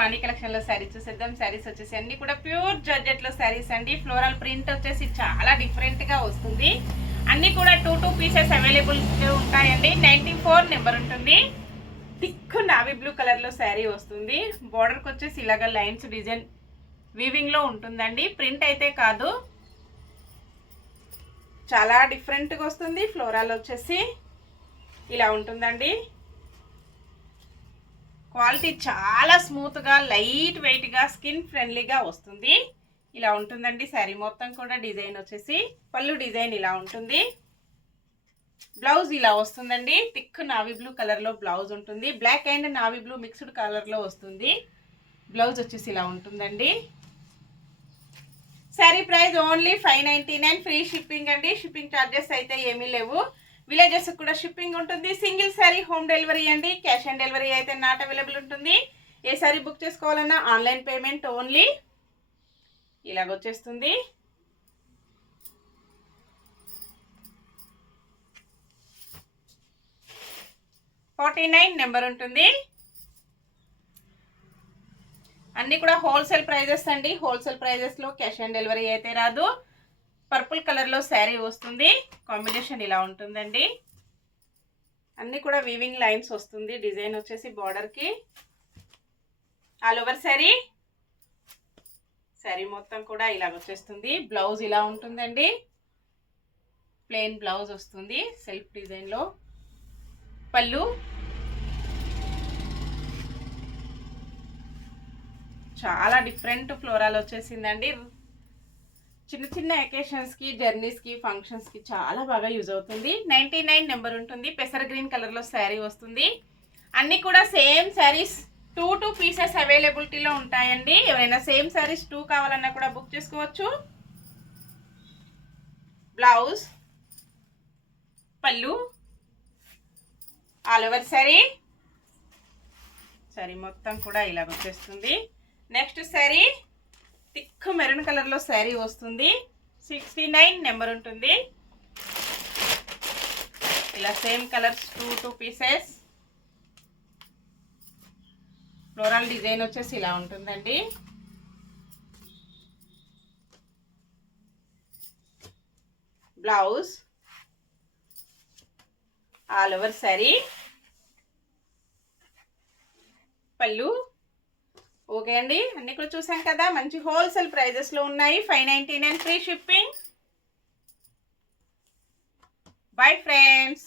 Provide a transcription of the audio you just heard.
వాణి collection లో శారీస్ చూసేద్దాం. శారీస్ వచ్చేసి అన్ని కూడా ప్యూర్ జార్జెట్ లో శారీస్ అండి. ఫ్లోరల్ ప్రింట్ వచ్చేసి చాలా డిఫరెంట్ గా వస్తుంది. అన్ని కూడా 2 పీసెస్ అవైలబుల్ ఉంటాయండి. 94 నెంబర్ ఉంటుంది. థిక్ నావీ బ్లూ కలర్ లో శారీ వస్తుంది. బోర్డర్ కి వచ్చేసి ఇలాగ లైన్స్ డిజైన్ వీవింగ్ లో ఉంటుందండి. ప్రింట్ అయితే కాదు, చాలా డిఫరెంట్ గా వస్తుంది. ఫ్లోరల్ వచ్చేసి ఇలా ఉంటుందండి. క్వాలిటీ చాలా స్మూత్గా లైట్ వెయిట్గా స్కిన్ ఫ్రెండ్లీగా వస్తుంది. ఇలా ఉంటుందండి. శారీ మొత్తం కూడా డిజైన్ వచ్చేసి పళ్ళు డిజైన్ ఇలా ఉంటుంది. బ్లౌజ్ ఇలా వస్తుందండి. థిక్ నావీ బ్లూ కలర్లో బ్లౌజ్ ఉంటుంది. Black and navy blue mixed కలర్లో వస్తుంది. బ్లౌజ్ వచ్చేసి ఇలా ఉంటుందండి. Sari price only 599, free shipping అండి. షిప్పింగ్ ఛార్జెస్ అయితే ఏమీ లేవు. విలేజెస్ కూడా షిప్పింగ్ ఉంటుంది. సింగిల్ శారీ హోమ్ డెలివరీ అండి. క్యాష్ ఆన్ డెలివరీ అయితే నాట్ అవైలబుల్ ఉంటుంది. ఏ శారీ బుక్ చేసుకోవాలన్నా ఆన్లైన్ పేమెంట్ ఓన్లీ. ఇలాగొచ్చేస్తుంది. $49 నెంబర్ ఉంటుంది. అన్నీ కూడా హోల్సేల్ ప్రైజెస్ అండి. హోల్సేల్ ప్రైజెస్లో క్యాష్ ఆన్ డెలివరీ అయితే రాదు. పర్పుల్ కలర్లో శారీ వస్తుంది. కాంబినేషన్ ఇలా ఉంటుందండి. అన్నీ కూడా వీవింగ్ లైన్స్ వస్తుంది. డిజైన్ వచ్చేసి బార్డర్కి ఆల్ ఓవర్ శారీ. శారీ మొత్తం కూడా ఇలా వచ్చేస్తుంది. బ్లౌజ్ ఇలా ఉంటుందండి. ప్లెయిన్ బ్లౌజ్ వస్తుంది సెల్ఫ్ డిజైన్లో. పళ్ళు చాలా డిఫరెంట్ ఫ్లోరల్ వచ్చేసిందండి. చిన్న చిన్న అకేషన్స్కి, జర్నీస్కి, ఫంక్షన్స్కి చాలా బాగా యూజ్ అవుతుంది. 99 నెంబర్ ఉంటుంది. పెసర గ్రీన్ కలర్లో శారీ వస్తుంది. అన్నీ కూడా సేమ్ శారీస్ 2 పీసెస్ అవైలబిలిటీలో ఉంటాయండి. ఎవరైనా సేమ్ శారీస్ 2 కావాలన్నా కూడా బుక్ చేసుకోవచ్చు. బ్లౌజ్, పళ్ళు, ఆల్ ఓవర్ శారీ. శారీ మొత్తం కూడా ఇలాగ వచ్చేస్తుంది. నెక్స్ట్ శారీ థిక్ మెరూన్ కలర్లో శారీ వస్తుంది. 69 నెంబర్ ఉంటుంది. ఇలా same colours 2 pieces. Floral design వచ్చేసి ఇలా ఉంటుందండి. బ్లౌజ్, ఆల్ ఓవర్ శారీ, పళ్ళు. ఓకే అండి, అన్ని కూడా చూసాం కదా. మంచి హోల్సేల్ ప్రైజెస్లో ఉన్నాయి. 599, ఫ్రీ షిప్పింగ్. Bye friends.